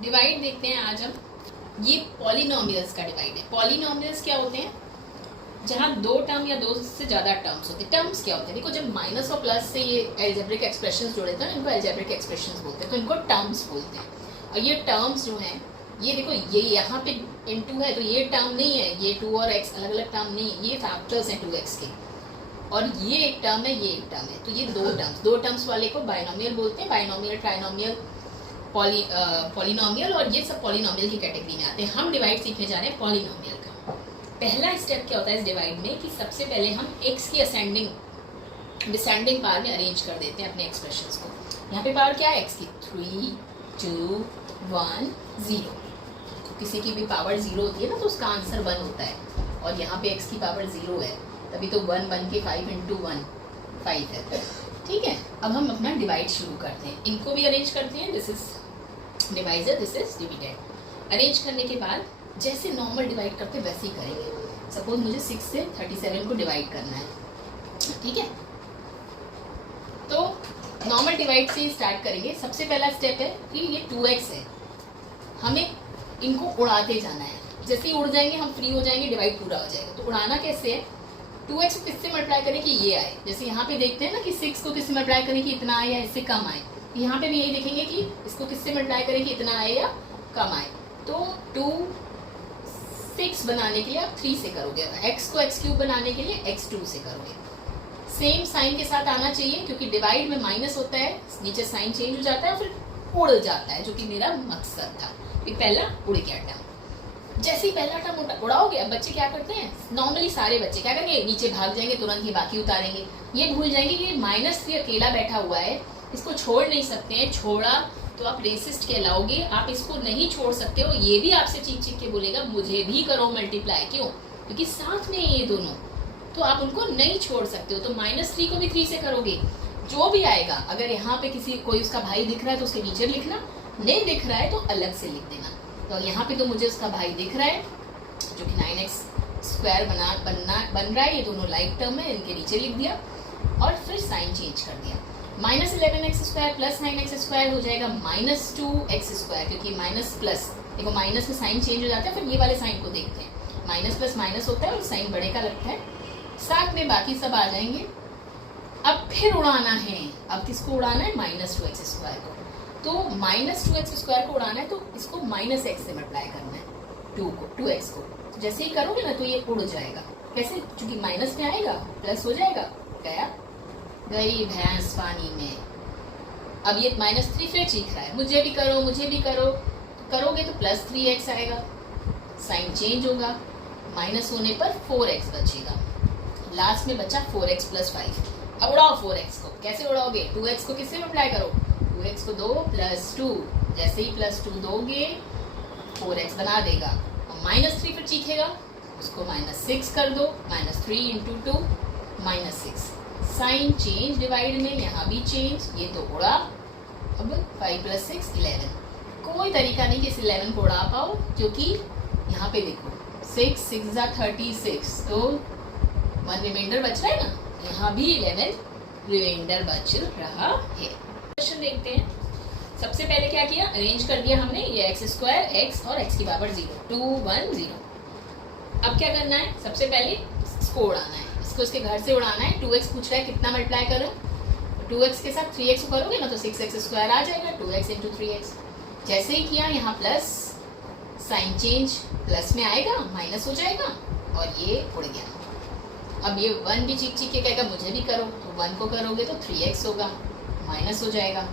Divide देखते हैं आज हम। ये पॉलिनोमियल्स का डिवाइड है। पॉलिनोमियल्स क्या होते हैं? जहाँ दो टर्म या दो से ज़्यादा टर्म्स होते हैं। टर्म्स क्या होते हैं? देखो, जब माइनस और प्लस से ये एल्जेब्रिक एक्सप्रेशंस जुड़े थे ना, इनको एल्जेब्रिक एक्सप्रेशंस बोलते हैं, तो इनको टर्म्स बोलते हैं। और ये टर्म्स जो हैं, ये देखो, ये यहाँ पे इनटू है तो ये टर्म नहीं है, ये 2 और x अलग अलग टर्म नहीं है, ये फैक्टर्स हैं 2x के, और ये एक टर्म है, ये एक टर्म है, तो ये दो टर्म्स वाले को बाइनोमियल बोलते हैं। बाइनोमियल, ट्राइनोमियल, पॉलिनोमियल, और ये सब पॉलिनोमियल की कैटेगरी में आते हैं। हम डिवाइड सीखने जा रहे हैं पॉलिनोमियल का। पहला स्टेप क्या होता है इस डिवाइड में कि सबसे पहले हम x की असेंडिंग डिसेंडिंग पावर में अरेंज कर देते हैं अपने एक्सप्रेशंस को। यहाँ पे पावर क्या है x की? 3, 2, 1, 0। किसी की भी पावर 0 होती है ना, तो उसका आंसर 1 होता है, और यहाँ पे x की पावर 0 है, तभी तो 1 1 के 5 इंटू 1 5 है। ठीक है, अब हम अपना डिवाइड शुरू करते हैं। इनको भी अरेंज करते हैं। This is divisor, this is dividend. Arrange करने के बाद जैसे नॉर्मल डिवाइड करते वैसे ही करेंगे। सपोज मुझे 6 से 37 को डिवाइड करना है, ठीक है, तो नॉर्मल डिवाइड से ही स्टार्ट करेंगे। सबसे पहला स्टेप है कि ये 2x है, हमें इनको उड़ाते जाना है। जैसे ही उड़ जाएंगे हम फ्री हो जाएंगे, डिवाइड पूरा हो जाएगा। तो उड़ाना कैसे है? 2x को किससे मल्टीप्लाई करें कि ये आए। जैसे यहाँ पे देखते हैं ना कि 6 को किससे मल्टीप्लाई करें कि इतना आए या इससे कम आए, यहाँ पे भी यही देखेंगे कि इसको किससे मल्टीप्लाई करें कि इतना आए या कम आए। तो 2 6 बनाने के लिए आप 3 से करोगे, x को x क्यूब बनाने के लिए x 2 से करोगे। सेम साइन के साथ आना चाहिए, क्योंकि डिवाइड में माइनस होता है, नीचे साइन चेंज हो जाता है और फिर उड़ जाता है, जो कि मेरा मकसद था। कि पहला उड़ गया टर्म। जैसे ही पहला टर्म उड़ाओगे, अब बच्चे क्या करते हैं? नॉर्मली सारे बच्चे क्या करेंगे? नीचे भाग जाएंगे, तुरंत ही बाकी उतारेंगे। ये भूल जाएंगे कि -3 अकेला बैठा हुआ है, इसको छोड़ नहीं सकते हैं। छोड़ा तो आप रेसिस्ट कहलाओगे। आप इसको नहीं छोड़ सकते हो। ये भी आपसे चीख चीख के बोलेगा मुझे भी करो मल्टीप्लाई। क्यों? क्योंकि साथ में ये दोनों, तो आप उनको नहीं छोड़ सकते हो। तो -3 को भी 3 से करोगे, जो भी आएगा। अगर यहाँ पे किसी कोई उसका भाई दिख रहा है तो उसके नीचे लिखना, नहीं दिख रहा है तो अलग से लिख देना। तो यहाँ पे तो मुझे उसका भाई दिख रहा है, जो कि 9x स्क्वायर बन रहा है। ये दोनों लाइक टर्म है, इनके नीचे लिख दिया और फिर साइन चेंज कर दिया। -11x square plus 9x square हो जाएगा -2x स्क्वायर, क्योंकि माइनस प्लस, देखो माइनस में साइन चेंज हो जाता है। फिर ये वाले साइन को देखते हैं, माइनस प्लस माइनस होता है और साइन बड़े का लगता है। साथ में बाकी सब आ जाएंगे। अब फिर उड़ाना है। अब किसको उड़ाना है? -2x स्क्वायर को। तो -2x स्क्वायर को उड़ाना है तो इसको -x से मल्टीप्लाई करना है 2x को। जैसे ही करोगे ना तो ये उड़ जाएगा। कैसे? क्योंकि माइनस में आएगा, प्लस हो जाएगा, गया, गई भैंस पानी में। अब ये -3 फिर चीख रहा है मुझे भी करो, मुझे भी करो। करोगे तो +3x आएगा, साइन चेंज होगा, माइनस होने पर 4x बचेगा। लास्ट में बचा 4x + 5। अब उड़ाओ 4x को। कैसे उड़ाओगे? 2x को किससे मल्टीप्लाई करो? 2x को 2 + 2। जैसे ही +2 दोगे 4x बना देगा। और -3 फिर चीखेगा, उसको -6 कर दो। -3 × 2 -6। साइन चेंज डिवाइड में, यहाँ भी चेंज। ये तो उड़ा। अब 5 + 6 11। कोई तरीका नहीं कि इस 11 को उड़ा पाओ, क्योंकि यहाँ पे देखो 6 6 = 36, तो 1 रिमाइंडर बच रहा है ना। यहाँ भी 11 रिमाइंडर बच रहा है। क्वेश्चन देखते हैं। सबसे पहले क्या किया? अरेंज कर दिया हमने। ये x स्क्वायर, x और x की पावर 0, 2 1 0। अब क्या करना है? सबसे पहले इसको उड़ाना है, इसको इसके घर से उड़ाना है। 2x पूछ रहा है कितना मल्टीप्लाई करो। 2x के साथ 3x को करोगे ना तो 6x स्क्वायर आ जाएगा, 2x × 3x। जैसे ही किया, यहाँ प्लस, साइन चेंज, प्लस में आएगा, माइनस हो जाएगा और ये उड़ गया। अब ये 1 भी चीख चीख के कहेगा मुझे भी करो। तो 1 को करोगे तो 3x होगा, माइनस हो जाएगा,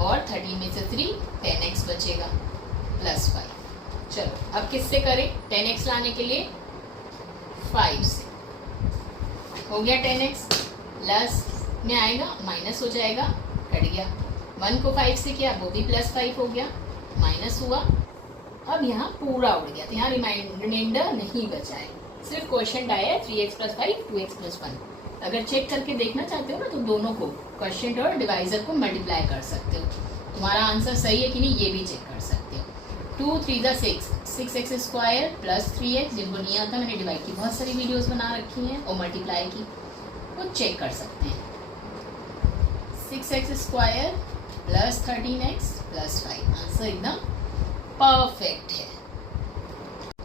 और 13 में से 3 10x बचेगा +5। चलो अब किससे करें? 10x लाने के लिए 5 से हो गया 10x। प्लस में आएगा, माइनस हो जाएगा, कट गया। 1 को 5 से किया, वो भी +5 हो गया, माइनस हुआ। अब यहाँ पूरा उड़ गया, तो यहाँ रिमाइंडर नहीं बचा है, सिर्फ क्वेश्चन आया है 3x + 5 2x + 1। अगर चेक करके देखना चाहते हो ना तो दोनों को, क्वेश्चन और डिवाइजर को मल्टीप्लाई कर सकते हो। तुम्हारा आंसर सही है कि नहीं ये भी चेक कर सकते हो। 2 3 = 6, 6x स्क्वायर + 3x। जिनको नहीं आता, मैंने डिवाइड की बहुत सारी वीडियोस बना रखी हैं और मल्टीप्लाई की, वो चेक कर सकते हैं। 6x स्क्वायर + 13x + 5, आंसर एकदम परफेक्ट है।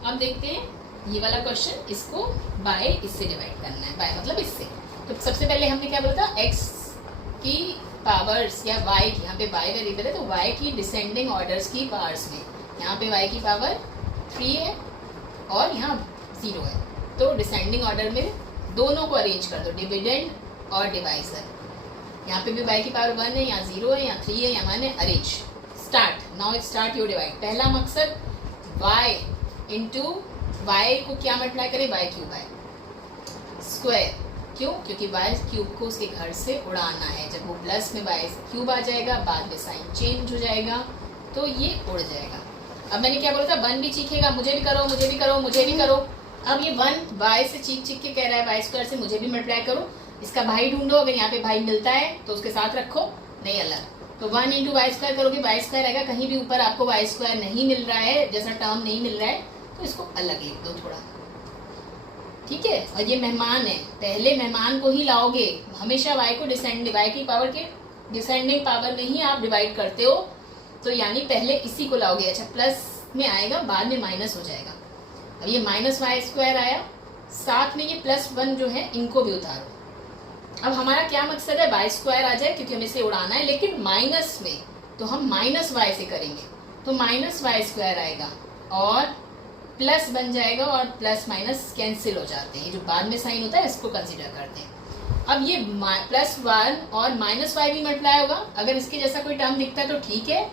अब देखते हैं ये वाला क्वेश्चन, इसको बाय इससे डिवाइड करना है, बाय मतलब इससे। तो सबसे पहले हमने क्या बोला था, x की पावर्स या y की, यहाँ पे y वेरिएबल है तो y की डिसेंडिंग ऑर्डर्स की पावर्स में, यहाँ पे y की पावर 3 है और यहाँ 0 है, तो डिसेंडिंग ऑर्डर में दोनों को अरेंज कर दो, डिविडेंड और डिवाइजर। यहाँ पे भी y की पावर 1 है, यहाँ 0 है, यहाँ 3 है, यहाँ 1 है, arrange. Start, now start your divide. पहला मकसद y इंटू y को क्या मल्टीप्लाई करें, y क्यूब है स्क्वायर। क्यों? क्योंकि y क्यूब को उसके घर से उड़ाना है। जब वो प्लस में y क्यूब आ जाएगा, बाद में साइन चेंज हो जाएगा तो ये उड़ जाएगा। अब मैंने क्या बोला था, 1 भी चीखेगा, मुझे भी करो, मुझे भी करो, मुझे भी करो। अब ये 1 y से चीख चीख के कह रहा है वाई स्क्वायर से मुझे भी मल्टीप्लाई करो, इसका भाई ढूंढो। अगर यहाँ पे भाई मिलता है तो उसके साथ रखो, नहीं अलग। तो 1 इंटू वाई स्क्वायर करोगे, वाई स्क्वायर आएगा। कहीं भी ऊपर आपको वाई स्क्वायर नहीं मिल रहा है, जैसा टर्म नहीं मिल रहा है, तो इसको अलग लिख दो थोड़ा, ठीक है। और ये मेहमान है, पहले मेहमान को ही लाओगे। हमेशा y को डिसेंडिंग, y की पावर के डिसेंडिंग पावर में ही आप डिवाइड करते हो, तो यानी पहले इसी को लाओगे। अच्छा, प्लस में आएगा, बाद में माइनस हो जाएगा। अब ये माइनस वाई स्क्वायर आया, साथ में ये +1 जो है इनको भी उतारो। अब हमारा क्या मकसद है, वाई स्क्वायर आ जाए क्योंकि हमें इसे उड़ाना है, लेकिन माइनस में, तो हम माइनस वाई से करेंगे तो माइनस वाई स्क्वायर आएगा और प्लस बन जाएगा और प्लस माइनस कैंसिल हो जाते हैं। ये जो बाद में साइन होता है इसको कंसीडर करते हैं। अब ये +1 और -y भी मल्टीप्लाई होगा। अगर इसके जैसा कोई टर्म दिखता है तो ठीक है,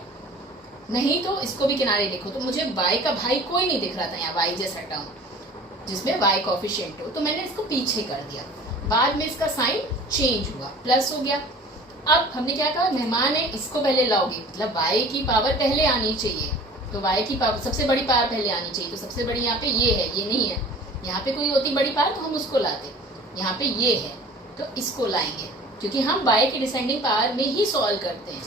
नहीं तो इसको भी किनारे लिखो। तो मुझे y का भाई कोई नहीं दिख रहा था यहाँ, y जैसा टर्म जिसमें y कोफिशिएंट हो, तो मैंने इसको पीछे कर दिया। बाद में इसका साइन चेंज हुआ, प्लस हो गया। अब हमने क्या कहा, मेहमान है, इसको पहले लाओगे, मतलब y की पावर पहले आनी चाहिए। तो y की पावर, सबसे बड़ी पावर पहले आनी चाहिए। तो सबसे बड़ी यहाँ पे ये है, ये नहीं है। यहाँ पे कोई होती बड़ी पावर तो हम उसको लाते, यहाँ पे ये है तो इसको लाएंगे, क्योंकि हम y की डिसेंडिंग पावर में ही सॉल्व करते हैं।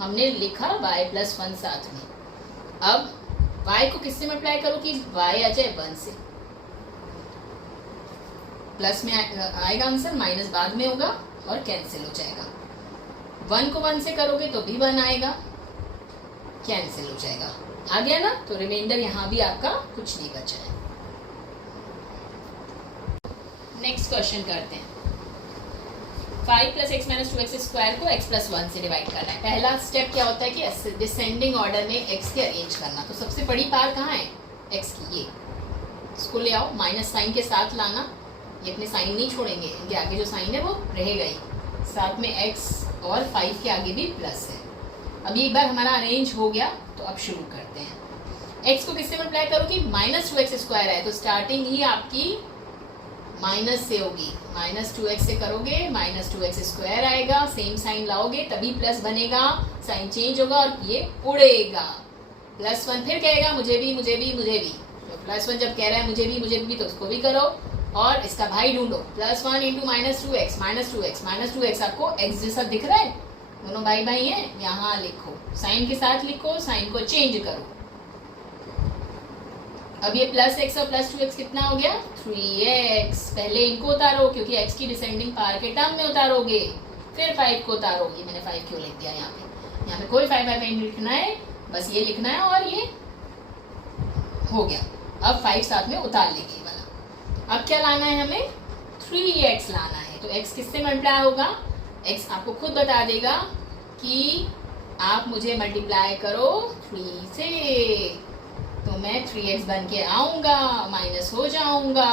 हमने लिखा y+1 साथ में। अब y को किससे मल्टीप्लाई करो कि y आ जाए 1 से, प्लस में आएगा आंसर, माइनस बाद में होगा और कैंसिल हो जाएगा। 1 को 1 से करोगे तो भी 1 आएगा, कैंसिल हो जाएगा। आ गया ना, तो रिमाइंडर यहाँ भी आपका कुछ नहीं बचा है। नेक्स्ट क्वेश्चन करते हैं। 5 + x - 2x स्क्वायर को x+1 से डिवाइड करना है। पहला स्टेप क्या होता है कि डिसेंडिंग ऑर्डर में x के अरेंज करना। तो सबसे बड़ी पावर कहाँ है, x की, ये इसको ले आओ, माइनस साइन के साथ लाना। ये अपने साइन नहीं छोड़ेंगे, इनके आगे जो साइन है वो रहेगा ही, साथ में x और 5 के आगे भी प्लस है। अब एक बार हमारा अरेंज हो गया तो अब शुरू करते हैं। x को किससे मल्टीप्लाई करोगी, -2x स्क्वायर है तो स्टार्टिंग ही आपकी माइनस से होगी। -2x से करोगे, -2x स्क्वायर आएगा, सेम साइन लाओगे तभी प्लस बनेगा, साइन चेंज होगा और ये उड़ेगा। +1 फिर कहेगा मुझे भी, मुझे भी, मुझे भी। तो +1 जब कह रहा है मुझे भी, मुझे भी, तो उसको भी करो और इसका भाई ढूंढो। +1 इंटू -2x, -2x आपको x जैसा दिख रहा है, दोनों भाई भाई हैं, यहाँ लिखो, साइन के साथ लिखो, साइन को चेंज करो। अब ये +x और +2x कितना हो गया, 3x। पहले इनको उतारो क्योंकि x की डिसेंडिंग पावर के टर्म में उतारोगे, फिर 5 को उतारो। ये मैंने 5 क्यों लिख दिया यहाँ पे कोई 5 नहीं लिखना है, बस ये लिखना है और ये हो गया। अब 5 साथ में उतार लेंगे वाला। अब क्या लाना है हमें, 3x लाना है। तो x किससे मल्टीप्लाई होगा, x आपको खुद बता देगा कि आप मुझे मल्टीप्लाई करो 3 से, तो मैं 3x बन के आऊंगा, माइनस हो जाऊंगा।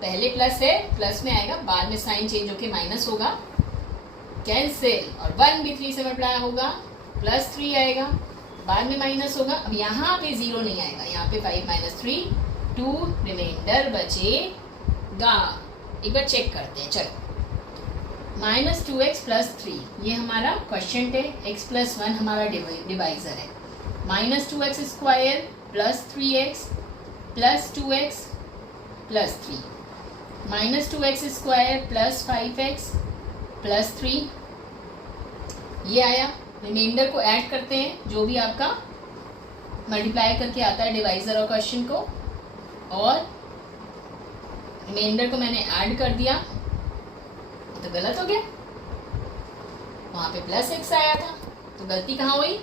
पहले प्लस है, प्लस में आएगा, बाद में साइन चेंज होके माइनस होगा, कैंसिल। और 1 भी 3 से मल्टीप्लाई होगा, +3 आएगा, बाद में माइनस होगा। अब यहाँ पे 0 नहीं आएगा, यहाँ पे 5 - 3 2 रिमाइंडर बचेगा। एक बार चेक करते हैं, चलो। -2x + 3 ये हमारा क्वेश्चन है, x+1 हमारा डिवाइजर है। -2x square +3x +2x +3, -2x square +5x +3, ये आया। रिमाइंडर को ऐड करते हैं, जो भी आपका मल्टीप्लाई करके आता है डिवाइजर और क्वेश्चन को, और रिमाइंडर को मैंने ऐड कर दिया, तो गलत हो गया, वहां पे +x आया था, तो गलती कहाँ हुई,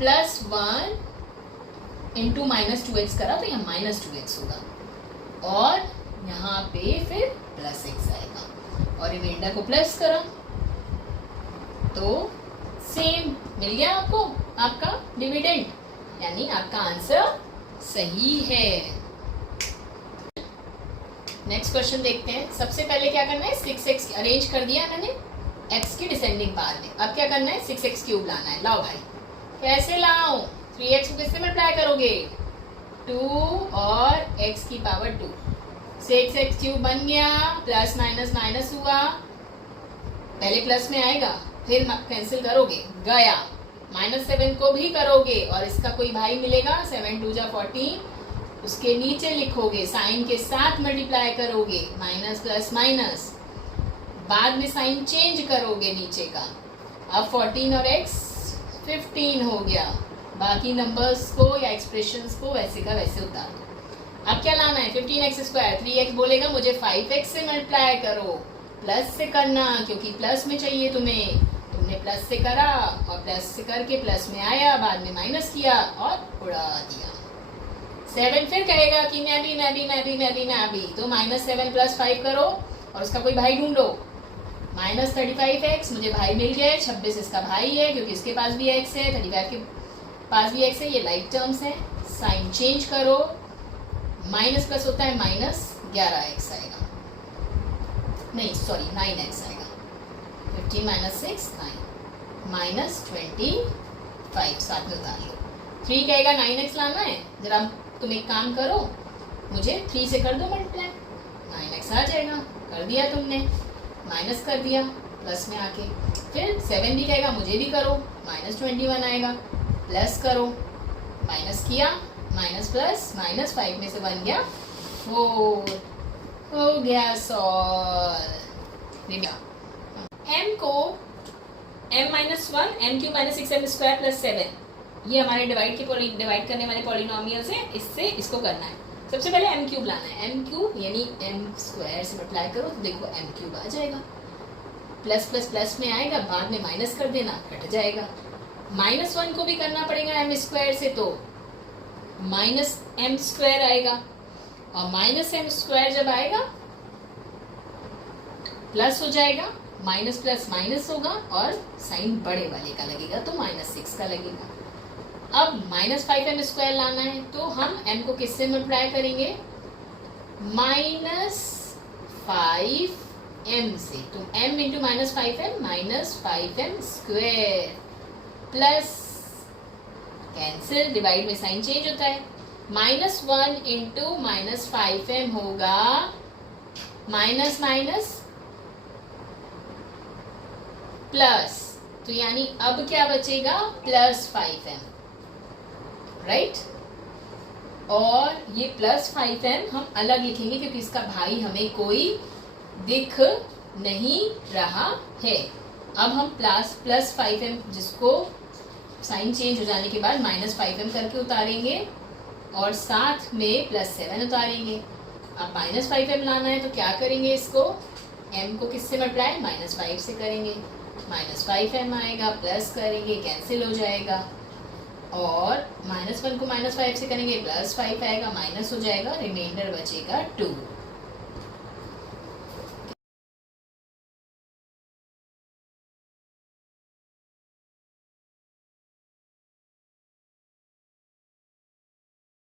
+1 इंटू -2x करा तो यहाँ -2x होगा और यहाँ पे फिर +x आएगा और रिमाइंडर को प्लस करा तो सेम मिल गया आपको आपका डिविडेंड, यानी आपका आंसर सही है। नेक्स्ट क्वेश्चन देखते हैं। सबसे पहले क्या करना है, 6x अरेंज कर दिया मैंने x की डिसेंडिंग पावर में। अब क्या करना है, 6x क्यूब लाना है। लाओ भाई, कैसे लाओ, 3x को किससे मल्टीप्लाई करोगे, 2 और x की पावर 2, 6x क्यूब बन गया, प्लस माइनस माइनस हुआ, पहले प्लस में आएगा फिर कैंसिल करोगे, गया, -7 को भी करोगे और इसका कोई भाई मिलेगा, 7 2 जा 14, उसके नीचे लिखोगे, साइन के साथ मल्टीप्लाई करोगे, माइनस प्लस माइनस, बाद में साइन चेंज करोगे नीचे का। अब 14 और x 15 हो गया, बाकी नंबर्स को या एक्सप्रेशंस को वैसे का वैसे उतार दो। अब क्या लाना है, 15x², 3x बोलेगा मुझे 5x से मल्टीप्लाई करो, प्लस से करना क्योंकि प्लस में चाहिए तुम्हें, तुमने प्लस से करा और प्लस से करके प्लस में आया, बाद में माइनस किया और उड़ा दिया। 7 फिर कहेगा कि मैं भी, तो -7 + 5 करो और उसका कोई भाई ढूंढो, -35x, मुझे भाई मिल गया, 26 इसका भाई है क्योंकि इसके पास भी x है, 35 के पास भी x है, ये लाइक टर्म्स है, साइन चेंज करो, माइनस प्लस होता है -11x आएगा, नहीं सॉरी 9x आएगा, 15 - 6 9, -25 साथ में उतार लो। 3 कहेगा 9x लाना है, जरा तुम एक काम करो, मुझे 3 से कर दो मल्टीप्लाई, 9x आ जाएगा, कर दिया तुमने, माइनस कर दिया प्लस में आके, फिर 7 भी कहेगा मुझे भी करो, -21 आएगा, प्लस करो, माइनस किया, माइनस प्लस, -5 में से बन गया 4, हो गया सॉल्व। m को m - 1 m³ - 6m² + 7, ये हमारे डिवाइड करने वाले पॉलिनोमियल्स हैं, इससे इसको करना है। सबसे पहले m³ लाना है, m³ यानी m² से मल्टीप्लाई करो तो देखो m³ आ जाएगा, प्लस प्लस प्लस में आएगा, बाद में माइनस कर देना, कट जाएगा। -1 को भी करना पड़ेगा m² से, तो -m² आएगा और -m² जब आएगा प्लस हो जाएगा, माइनस प्लस माइनस होगा और साइन बड़े वाले का लगेगा तो -6 का लगेगा। अब -5m² लाना है तो हम m को किससे मल्टीप्लाई करेंगे, -5m से, तो m × -5m -5m² plus cancel, divide में साइन चेंज होता है, -1 × -5m होगा माइनस माइनस प्लस, तो यानी अब क्या बचेगा, +5m, राइट। और ये +5m हम अलग लिखेंगे क्योंकि इसका भाई हमें कोई दिख नहीं रहा है। अब हम +5m जिसको साइन चेंज हो जाने के बाद -5m करके उतारेंगे और साथ में +7 उतारेंगे। अब -5m लाना है तो क्या करेंगे, इसको m को किससे मल्टीप्लाई, -5 से करेंगे, -5m आएगा, प्लस करेंगे, कैंसिल हो जाएगा और -1 को -5 से करेंगे, +5 आएगा, माइनस हो जाएगा, रिमाइंडर बचेगा 2।